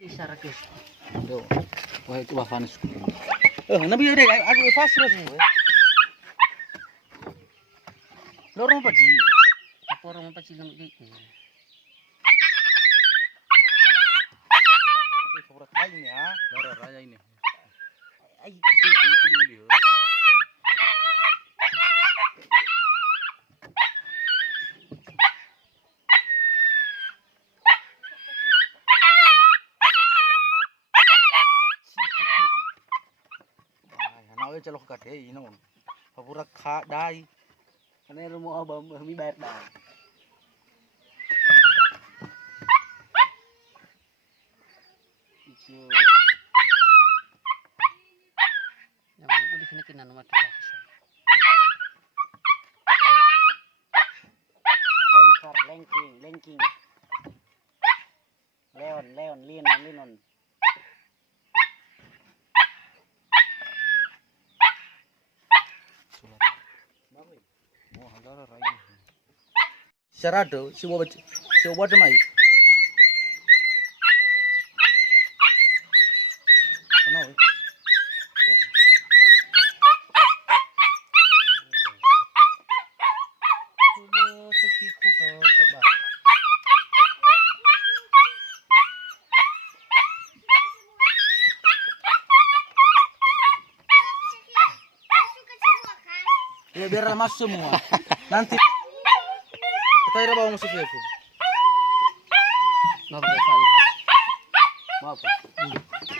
Isara guys. Yo. Wah itu Bafanis. Nabi udah aku fast terus. Lorong apa sih? Apa orang apa sih nama gitu? Surat lain ya. Darah raya ini. Ay, Kuli-kuli. Nawe celok kate ino. Papura kha dai. karena rumah abang kami bayar dah. Ijo. Yang mau boleh kena kena nomor kita. Lenking. Leon. Oh, darah raya. Sarado, si wad mai. Kenapa? Ya biar masuk semua. Nanti kita ira bawa masuk ya, Bu. Maaf ya, Pak. Maaf.